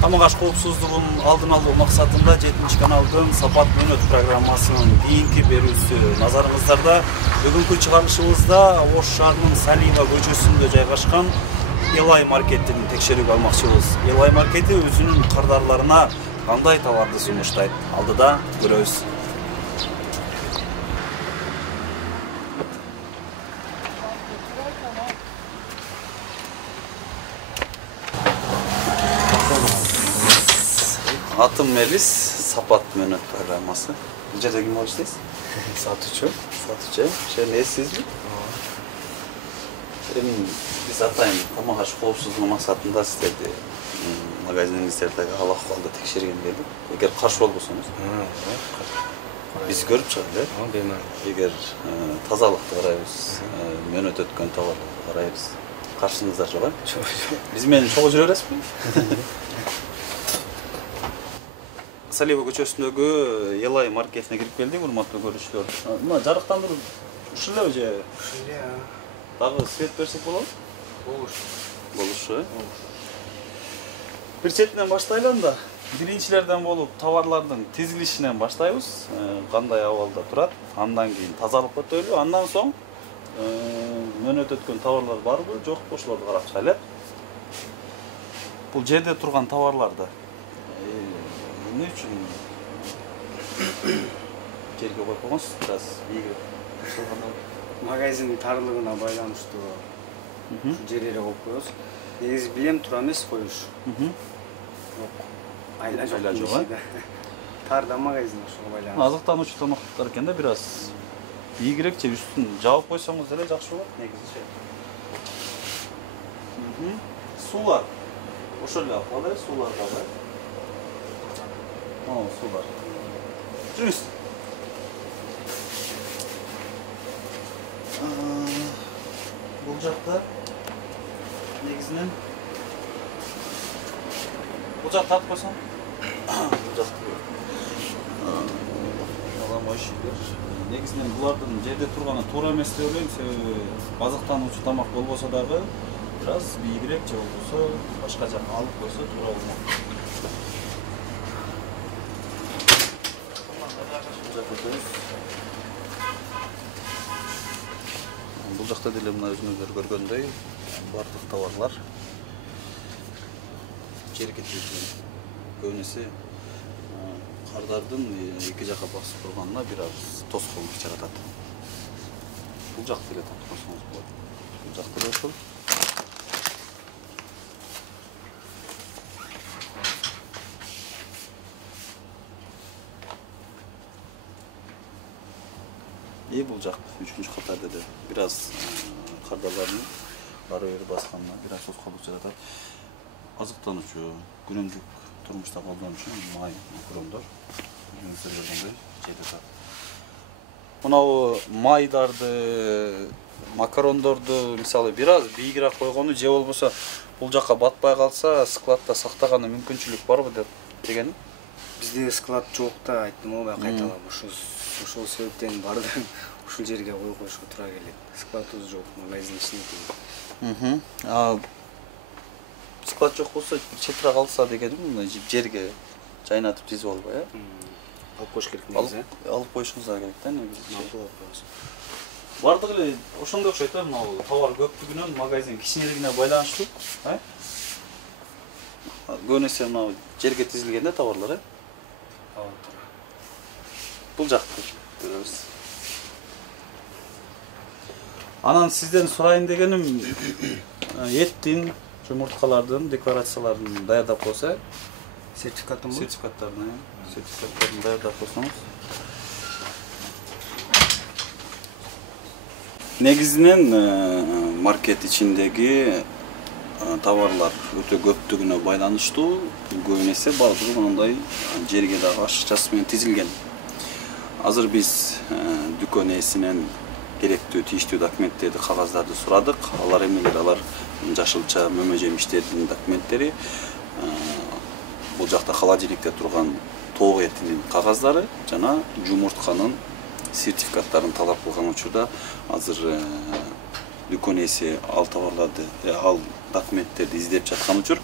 Тамак коопсуздугун алдын алуу максатында 7 каналдын Сапат Мөнөт программасынын кийинки берүүсү назарыңыздарда. Бүгүнкү чыгарылышыбызда Ош шаарынын Салиева көчөсүндө жайгашкан Элай маркетин текшерүүгө алмакчыбыз. Элай маркети өзүнүн кардарларына кандай товарды сунуштайт? Алдыда көрөбүз. Атым Мелис, Сапат Мөнөт программасы. Бул жерде ким болуп иштейсиз? Сатучу. Шен эсизби? Эми биз атайын тамак аш коопсуздугу максатында сиздерди магазиниңиздердеги алакалды текшерген келдик. Эгер каршы болбосоңуз, биз көрүп чыгалы, эгер тазалыкты карайбыз, мөнөт өткөн товарларды карайбыз. Каршыңызда жок, биз менен чогуу жүрө бересизби? Салиева көчөсүндөгү Элай маркетине кирип келдик, урматтуу көрүүчүлөр. Мына жарыктандыруу ушул эле же? Ушул эле. Дагы свет берсек болобу? Болушу. Бир четинен баштайлы анда. Биринчилерден болуп товарлардын тизилишинен баштайбыз. Кандай абалда турат, андан кийин тазалыкка өтөлү, андан соң мөнөт өткөн товарлар барбы, жокпу, ошолорду карап чыгалы. Бул жерде турган товарларды эмне үчүн жерге коюп койгонсуз? Бираз ийгири. Магазиндин тарлыгына байланыштуу жерлерге коюп коебуз. Негизи билем тура эмес коюш. Жок. Айла жок. Тарда магазин ошого байланыштуу. Азыктануучу тамактар экен да, бираз ийгирээк же үстүн жаап койсоңуз деле жакшы болот негизичи. Суулар. Ошол эле акыбалы, суулар дагы. Суулар. Жүрүңүз. Бул жакта негизинен бул жакты тартып койсоң. Бул жакты. Аламойшилер. Негизинен булардын жерде турганы туура эмес деп ойлойм, себеби азыктануучу тамак болбосо дагы бираз бийигирээк же болбосо башка жака алып койсо туура болмок. Бул жакта деле мына өзүңүздөр көргөндөй бардык товарлар жерге тизилген. Көбүнесе кардардын эки жака басып турганына бир аз тоскоолдук жаратат. Бул жакты деле тартып койсоңуз болот. Бул жакты да ошол. Бул жак 3-чү катарда деле бир аз кардарлардын ары бери басканына бир аз тоскоолдук жаратат. Азыктануучу, күнүмдүк турмушта колдонуучу май макарондор өзүңүздөр көргөндөй жерде турат. Мынабу майдарды, макарондорду мисалы бир аз бийигирээк койгону же болбосо бул жакка батпай калса складда сактаганы мүмкүнчүлүк барбы дегени? Бизде склад жок да, айттым го кайталап. Ошол себептен барды ушул жерге коюп коюшка туура келет. Складыбыз жок, магазин ичинде. Склад жок болсо четирак алса дегеним, мына жерге жайнатып тизип албай, алып коюш керек негизи. Алып коюшуңуз керек да негизи. Бардык эле ошондой окшойт да, мына товар көптүгүнөн магазин кичинелигине байланыштуу, Көбүнесе мына жерге тизилген да товарлар, Бул жакты көрөбүз. Анан сизден сурайын дегеним, эттин, жумурткалардын декларацияларын даярдап койсо, сертификаттарын даярдап койсоңуз. Негизинен маркет ичиндеги товарлар өтө көптүгүнө байланыштуу, көбүнесе бардыгы мындай жерге дагы ашыкчасы менен тизилген. Азыр биз дүкөн ээсинен керектүү тийиштүү документтерди, кагаздарды сурадык. Алар эмнелер? Алар жашылча мөмө жемиштердин документтери, бул жакта холодильникте турган тоок этинин кагаздары жана жумуртканын сертификаттарын талап кылган учурда азыр дүкөн ээси ал товарларды, ал документтерди издеп жаткан учур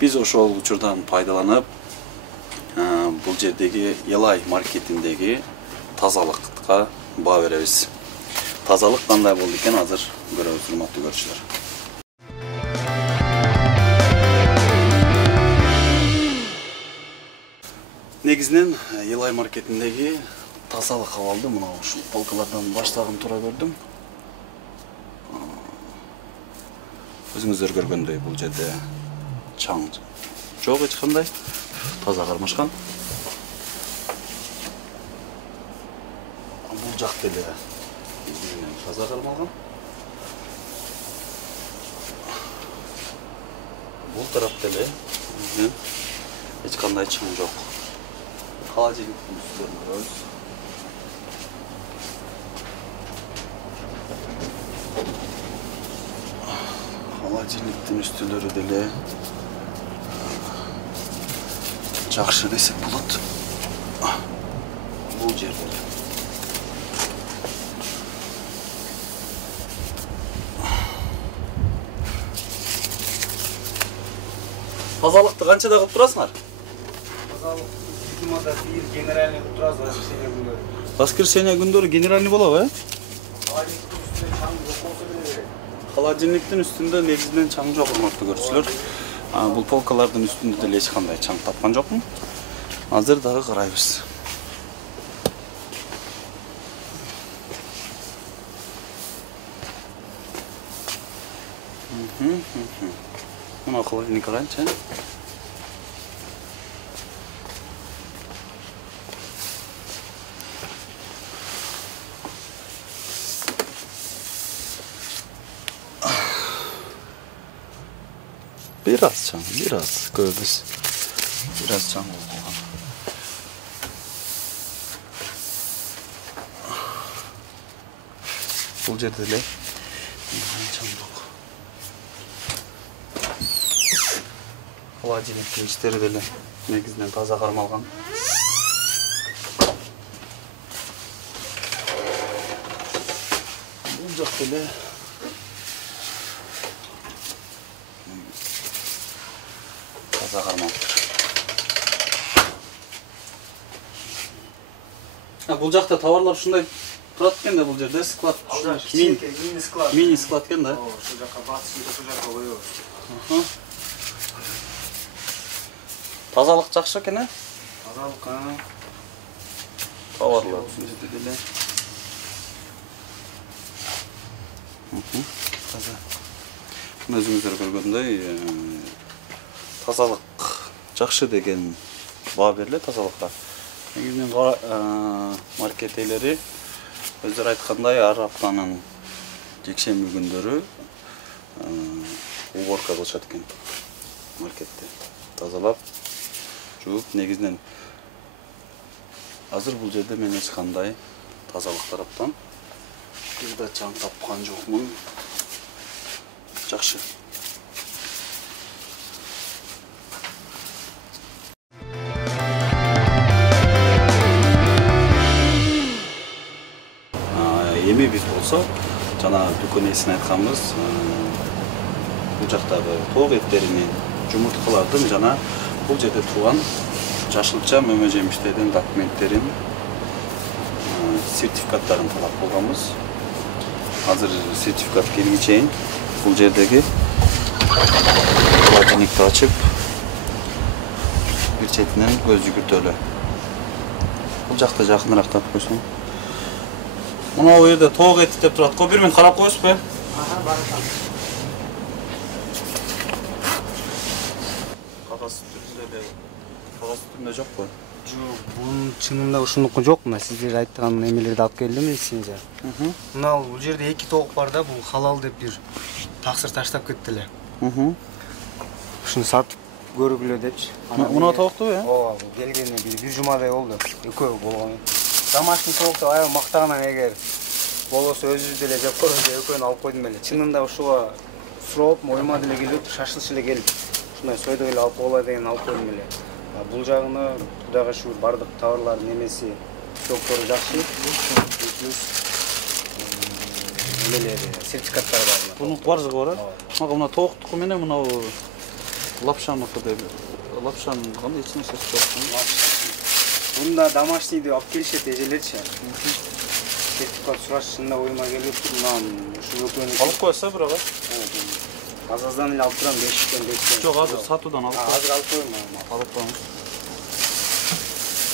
Биз ошол учурдан пайдаланып, бул жердеги Елай маркетиндеги тазалыкка баа беребиз. Тазалык кандай болду экен азыр көрөбүз, урматтуу көрүүчүлөр. Негизинен Елай маркетиндеги тазалык абалды мына ушул полкалардан баштаган тура көрдүм. Өзүңүздөр көргөндөй бул жерде чаң жок, эч кандай таза кармашкан. Бул жак деле таза кармалган. Бул тарап деле эч кандай чаң жок. Холодильниктин үстүн көрөбүз. Холодильниктин үстүлөрү деле жакшы десек болот. Бул жерде тазалыкты канчада кылып турасыңар? Тазалык видимода бир генеральный кылып турабыз воскресенье күндөрү. Воскресенье күндөрү генеральный болобу, Холодильниктин үстүндө негизинен чаң жок, урматтуу көрүүчүлөр. Бул полкалардын үстүндө деле эч кандай чаң тапкан жокмун. Азыр дагы карайбыз. Мына холодильник канча? Biraz çam, biraz göbüz. Biraz çam oldu. Bul cerdele. Çam yok. Холодильниктин иштери деле негизинен таза кармалган. Бул жак деле таза кармалган. Бул жакта товарлар ушундай турат экен да, бул жерде склад. Мини склад. Мини склад экен да. Ошол жака батышында ошол жака коебуз. Тазалык жакшы экен, Тазалык товарлар ушул жерде деле. Таза. Өзүңүздөр көргөндөй тазалык жакшы деген баа берилет тазалыкка. Негизинен маркет ээлери өздөрү айткандай ар аптанын жекшемби күндөрү уборка кылышат экен маркетте. Тазалап, жууп, негизинен азыр бул жерде мен эч кандай тазалык тараптан бир да чаң тапкан жокмун. Жакшы. Эми биз болсо жана дүкөн ээсине айтканбыз, бул жактагы тоок эттеринин, жумурткалардын жана бул жерде турган жашылча мөмө жемиштердин документтерин, сертификаттарын талап кылганбыз. Азыр сертификат келгенге чейин бул жердеги холодильникти ачып бир четинен көз жүгүртөлү. Бул жакта жакыныраак тапып койсоң. Мына бу жерде тоок эти деп турат го, бир мен карап коесузбу? барышат. Кагаз түрүндө жокпу? Жок, бунун чынында ушундуку жок. Мына сиздер айткан эмелерди алып келдим лицензия. Мына бул жерде эки тоок бар да, бул халал деп бир таксыр таштап кетти эле. Ушуну сатып көргүлө депчи. Мына тоокту, Ооба, келгенине бир жумадай болду. Экөө болгон. Домашний тоокты аябай мактаганан эгер болосо өзүбүз деле жеп коебуз деп экөөнү алып койдум эле. Чынында ушуга сурап, ойма деле келип, шашылыш эле келип, ушундай сойдок эле алып койгула деген алып койдум эле. Бул жагына Кудайга шүгүр бардык товарлардын немеси тооктору жакшы. Плюс эмелери, сертификаттары бар. Бунун бардыгы бар. Мага мына тооктуку менен мына Лапшаныкы деп. Лапшанын кандай эч нерсеси жок. Бunda домашнийди алып келишет эжелерчи. Сертификат сурашында ойма келип мындан ушу өкөнү Алып коесо бирок. Азаздан эле алып турам 500 500. Жок, азыр сатуудан алып коесо. Азыр алып коеюн. Алып коеңуз.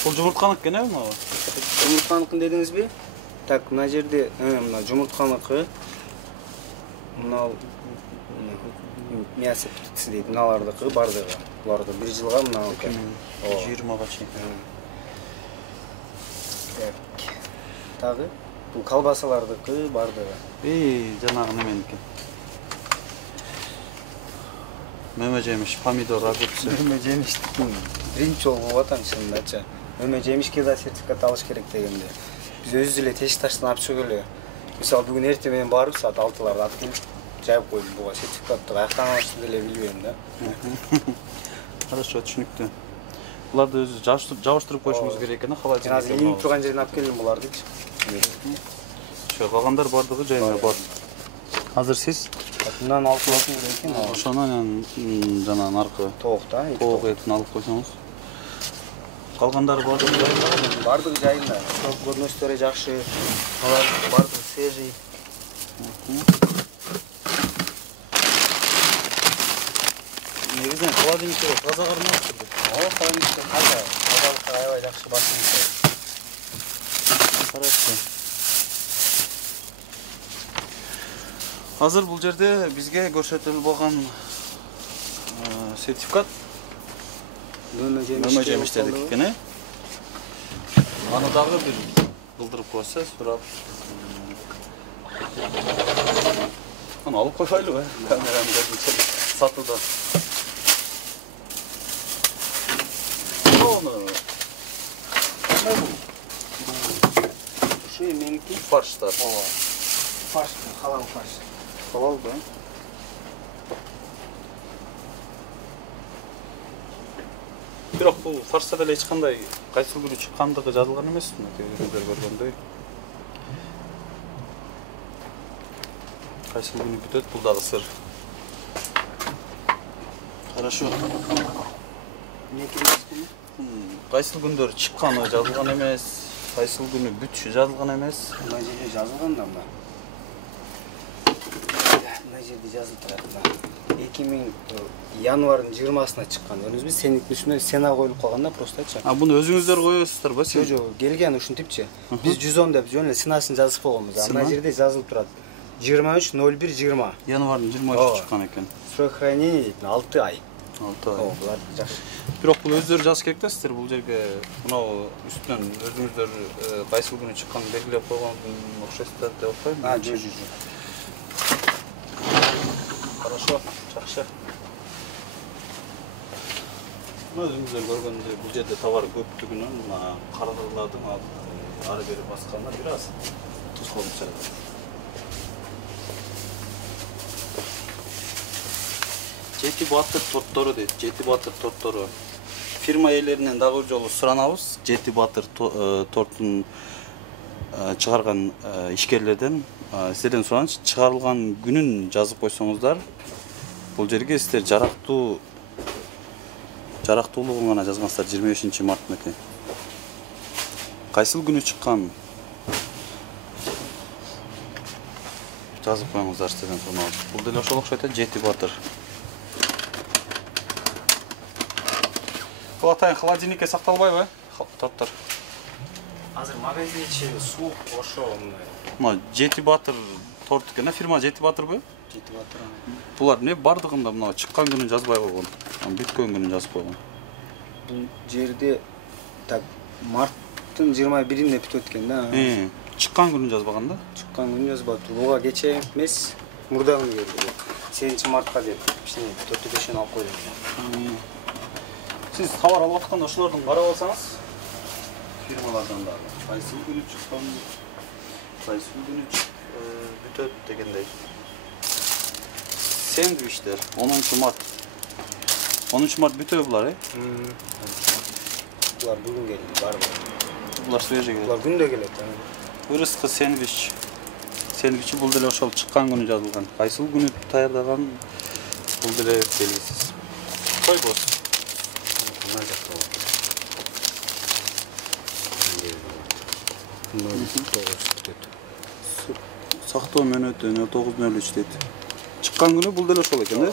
Бул жумуртканыкы эне мына. Жумуртканыкын дедиңизби? Так, мына жерде мына жумуртканыкы. Мына мясо птицы дейт. Мыналардыкы бардыгы. Буларды 1 жылга мына 20-га чейин. Так. Тагы бул колбасалардыкы бардыгы. Жанагы неменики. Мөмө жемиш, помидор, огурцы. Мөмө жемиштикин биринчи жолу кылып атам чынындачы. Мөмө жемишке да сертификат алыш керек дегенде. Биз өзүбүз эле тешик таштан алып чыгып эле. Мисалы бүгүн эртең менен барып саат 6-ларда алып келип жайып коюп буга сертификатты каяктан алышты деле билбейм да. Хорошо, түшүнүктүү. Буларды өзү жабыштырып коюшуңуз керек экен, холодильникке. Азыр илинип турган жерден алып келдим булардычы. Калгандар бардыгы жайында бар. Азыр сиз мындан алып коюшуңуз керек экен. ошону анан жана наркы Тоок да. тоок этин алып койсоңуз. Калгандары бардыгы жайында. Бардыгы жайында. Көрүнүштөрү жакшы. Алар бардыгы свежий. Негизинен холодильникте таза кармак. Холодильникте таза. Тазалыкка аябай жакшы басым. Хорошо. Азыр бул жерде бизге көрсөтүлүп болгон сертификат мөмө жемиштердики экен, э? Аны дагы бир кылдырып койсо, сурап. Аны алып койбойлубу, камераны көзүнчө сатуудан. Ошону. Кандай бул? Ушу меники Фарштар. фарш, халал фарш. Халал да. Бирок бул фаршта деле эч кандай кайсы күнү чыккандыгы жазылган эмес, өзүңүздөр көргөндөй. Кайсы күнү бүтөт, бул дагы сыр. Хорошо. Кайсы күндөр чыкканы жазылган эмес, кайсы күнү бүтүшү жазылган эмес. Мына жерде жазылган да мына. Мына жерде жазылып турат мына. 2000 январьдын 20-сына чыккан. Көрдүңүзбү? Сендик үстүнө сена коюлуп калган да простачы. Буну өзүңүздөр коесуздарбы? Жок, келген ушинтипчи. Биз 110 деп жөн эле сынасын жазып койгонбуз. Мына жерде жазылып турат. 23.01.20. Январьдын 23 чыккан экен. Срок хранения дейт, 6 ай. 6 ай. Булар жакшы. Бирок бул өздөрү жазыш керек да, сиздер бул жерге мынау үстүнөн өзүңүздөр кайсы күнү чыкканын белгилеп койгон окшойсуздар деп атпайбы? Жок. Хорошо, жакшы. Өзүңүздөр көргөндөй бул жерде товар көптүгүнөн мына каралардын ары бери басканда бир аз туз колуп чыгат. Жети батыр тортору дейт. Жети батыр тортору. Фирма ээлеринен дагы бир жолу суранабыз. Жети батыр тортун чыгарган ишкерлерден сиздерден сураныч, чыгарылган күнүн жазып койсоңуздар, бул жерге сиздер жарактуулугун гана жазгансыздар 25 марттыкы. Кайсыл күнү чыккан жазып коюңуздар сиздерден суранабыз. Бул деле ошол окшойт, жети батыр. Бул атайын холодильникке сакталбайбы? Торттор. Азыр магазин ичи суук ошо мындай. Мына жети батыр торт экен, фирма жети батырбы? Жети батыр. Булар не бардыгында мына чыккан күнүн жазбай койгон, бүткөн күнүн жазып койгон. Бул жерде так марттын 21-inde бүтөт экен да. Чыккан күнүн жазбаган да? Чыккан күнү жазбаптыр. Буга кече эмес, мурда күнү келди. 8 мартка деп кичине төртү бешени алып койдум. Сиз товар алып атканда ошолордун карап алсаңыз, фирмалардан да кайсы күнү чыккан, кайсы күнү бүтөт дегендей. Сэндвичтер 10 март. 10 март бүтөбү булар, Булар бүгүн келди, барбы? Булар свежий келет. Булар күндө келет. Ырыскы сэндвич. Сэндвичи бул деле ошол чыккан күнү жазылган. Кайсы күнү даярдаган бул деле белгисиз. Koy boz. Mına жакта бар. Сактоо мөөнөтү 09:03 дейт. Чыккан күнү бул деле ошол экен да?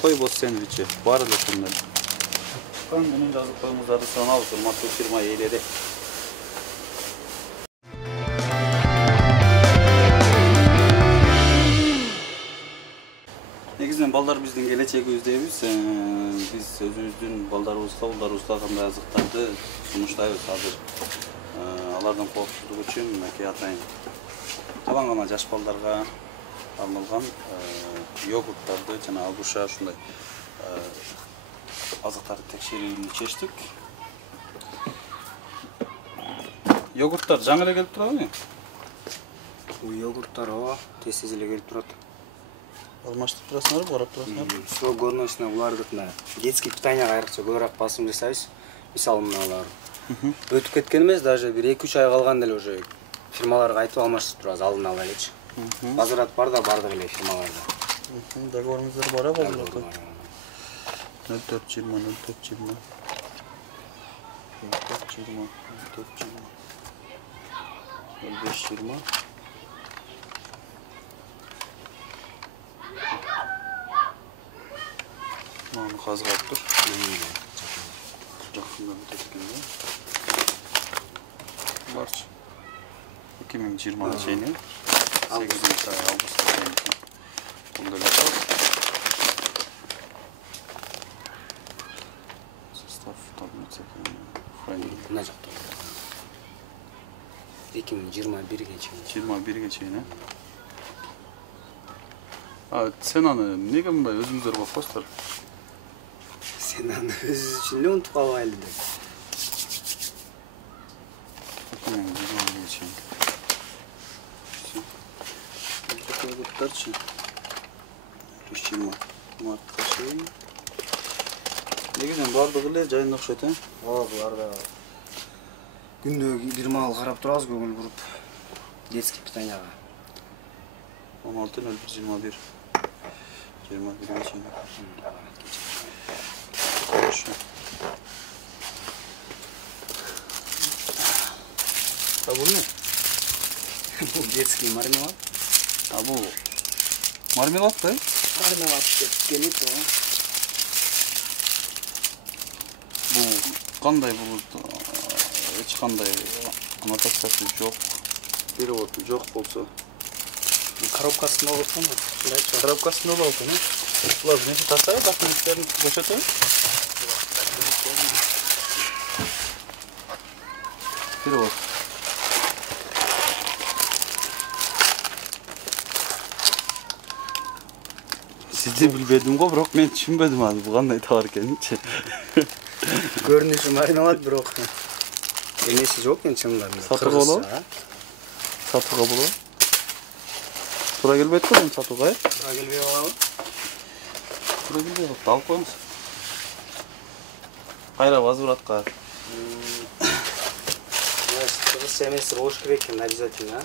Кой боз сэндвичи. Баары эле ошондой. Чыккан күнүн жазып коюңуздарды суранабыз, урматтуу фирма ээлери. Негизинен балдар биздин келечегибиз дейбиз. Биз өзүбүздүн балдарыбызга, улдарыбызга кандай азыктарды сунуштайбыз азыр. Алардын коопсуздугу үчүн мынакей атайын талан гана жаш балдарга арналган йогурттарды жана агуша ушундай азыктарды текшерүүнү чечтик. Йогурттар жаңы эле келип турабы? Бул йогурттар тез эле келип турат. Алмаштырып турасыңарбы, карап турасыңарбы? Срок годности булардыкына детский питанияга айрыкча көбүрөөк басым жасайбыз. Мисалы мыналар өтүп кеткен эмес, даже бир 2-3 ай калганда эле уже фирмаларга айтып алмаштырып турабыз, алдын ала элечи. Базарат бар да бардык эле фирмаларда. Договоруңуздар бар азыр? 0420 0420 0420 0520 Маны казгап тур. Жакында бүтөт экен да. Барчы. 2020 чейин 8 августта Бундай эле. Состав мына жакта. 2021-ге чейин. 21-ге чейин, сен аны эмнеге мындай өзүңүздөр бакпайсыздар? Сен аны өзү үчүн эле унутуп калбайлы деп. 2021-ге чейин. Продукттарчы 2020 мартка чейин. Негизинен бардыгы эле жайында окшойт, Буларда күндөгү бир маал карап турабыз, көңүл буруп. Детский питанияга. 16:01:21. 21-ге чейин. Бул не? Бул детский мармелад. Бул мармелад да? Мармелад деп келет. Бул кандай эч кандай аннотациясы жок, переводу жок болсо. Коробкасында болсо, Коробкасында болсо, Булар нече тастайбы, документтерин бошотойбу? Перевод. Сизди билбедим го, бирок мен түшүнбөдүм аны, бул кандай товар экенинчи. Көрүнүшү мармелад, бирок эмеси жок экен чынында. Сатууга болобу? Сатууга болобу? Туура келбейт го мен сатууга, Туура келбей калабы? Туура келбей калып, алып коюңуз. Кайра возвратка. Кыргызча эмеси болуш керек экен обязательно.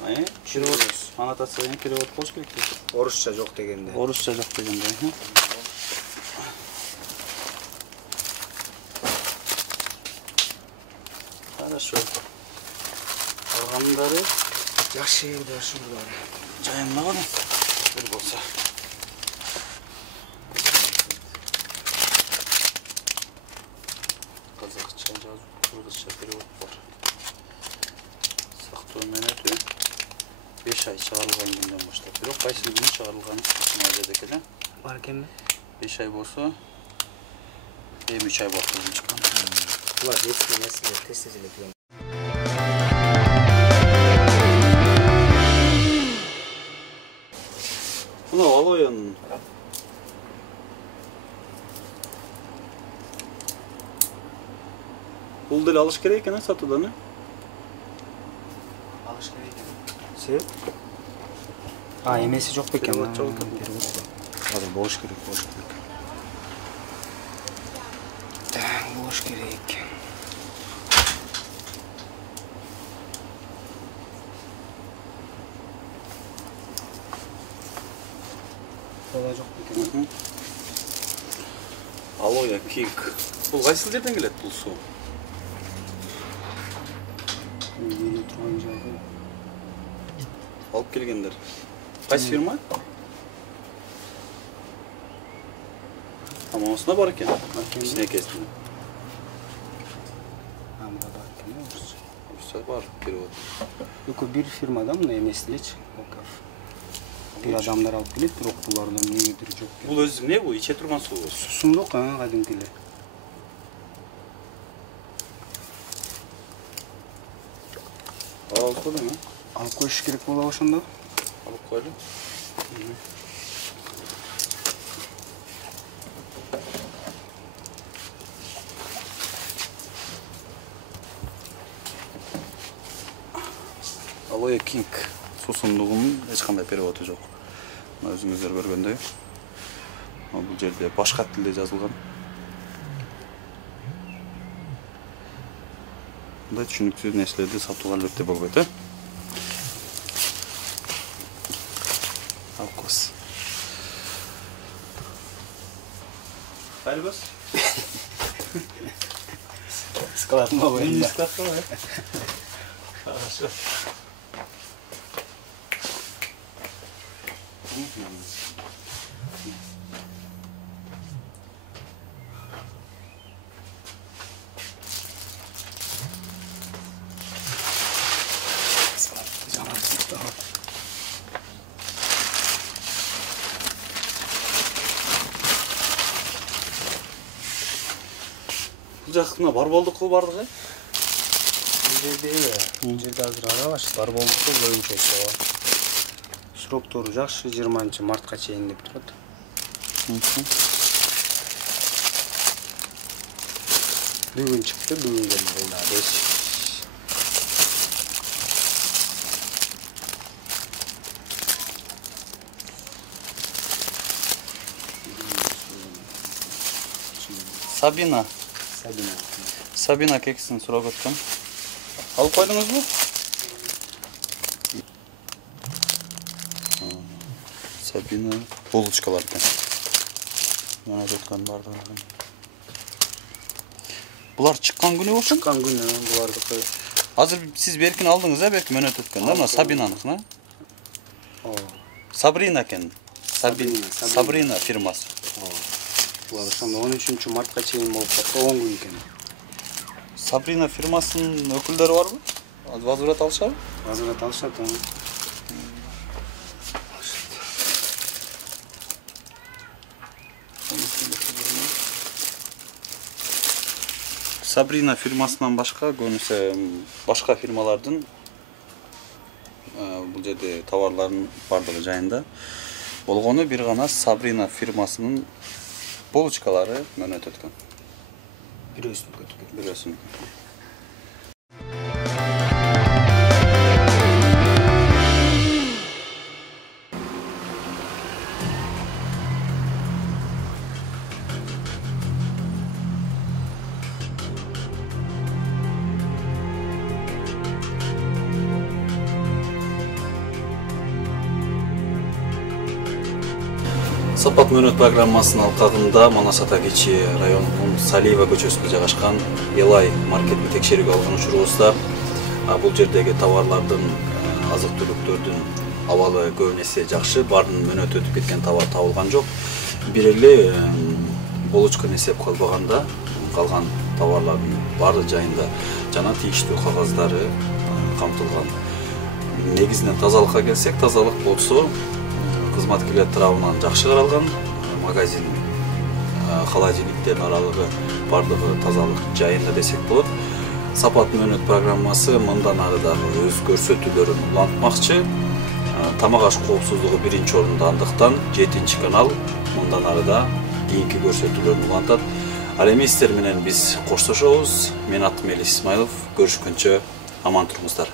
Түшүнүңүз. Аннотацияны перевод кылыш керек. Орусча жок дегенде. Орусча жок дегенде. Хорошо. Алгандары Жакшы эле ушулар. жайында гана бир болсо. Казакча жазып, кыргызча перевод бар. Сактоо мөөнөтү 5 ай чыгарылган күндөн баштап. Бирок кайсы күнү чыгарылганы айда экен, Бар экенби? 5 ай болсо, 3 ай убактын чыккан. Булар детский нерселер тез эле келет. Мына алоян. Бул деле алыш керек экен, сатуудан, Алыш керек экен. Себеп? Эмеси жок бекен. Азыр болуш керек. Болуш керек. Бала жок бекен. Алоя Кинг. Бул кайсыл жерден келет бул суу? Үйдө турган жагы. Алып келгендер. Кайсы фирма? Тамамысына бар экен. Кичинекесине. Анда бар экен, орусча. Орусча бар, перевод. Экөө бир фирмада мына эмеслечи. Бир адамдар алып келет, бирок булардан эмнегедир жок. Бул өзү эмне бул? Иче турган суу. Сусундук, кадимки эле. Алып коелу. Алып коюш керек болобу ошондо? Алып коелу. Алоя Кинг суусундугунун эч кандай переводу жок. Мына өзүңүздөр көргөндөй. Бул жерде башка тилде жазылган. Мындай түшүнүксүз нерселерди сатууга албетте болбойт, Алкос. Алкос? Складно боюнда. Хорошо. Бул жактына бар болдук бардыгы? Бул жерде азыр аралаш бар болуп боюнча ошо. Сроктору жакшы 20-мартка чейин деп турат. Бүгүн чыкты, бүгүн келди бул да 5. Сабина. Сабина. Сабина кексин сурап өткөн. Алып койдуңузбу? Сабина булочкалардан. Мана өткөн бардыгы. Булар чыккан күнү болсун? Чыккан күнү булардыкы. Азыр сиз беркин алдыңыз, берки мөнөт өткөн да, мына Сабинаныкына. Сабрина экен. Сабрина фирмасы. Булар ошондо 13-мартка чейин болуп калса 10 күн экен. Сабрина фирмасынын өкүлдөрү барбы? Возврат алышабы? Возврат алышат. Сабрина фирмасынан башка көбүнесе башка фирмалардын бул жерде товарларын бардыгы жайында болгону бир гана Сабрина фирмасынын булочкалары мөнөт өткөн. Бирөөсүн көтүкөн. Бирөөсүн. Сапат мөнөт программасынын алкагында Манас ата кечи районунун Салиева көчөсүндө жайгашкан Елай маркетин текшерүүгө алган учурубузда бул жердеги товарлардын, азык-түлүктөрдүн абалы көп нерсе жакшы, баардын мөнөтү өтүп кеткен товар табылган жок. Бир эле булочканы эсеп кылбаганда калган товарлардын баардык жайында жана тийиштүү кагаздары камтылган. Негизинен тазалыкка келсек, тазалык болсо кызматкерлер тарабынан жакшы каралган, магазин, холодильниктердин аралыгы бардыгы тазалык жайында десек болот. Сапат мөнөт программасы мындан ары дагы өз көрсөтүүлөрүн улантмакчы. Тамак аш коопсуздугу биринчи орунда андыктан 7-канал мындан ары да кийинки көрсөтүүлөрүн улантат. Ал эми сиздер менен биз коштошобуз. Мен атым Элис Исмайлов. Көрүшкөнчө аман туруңуздар.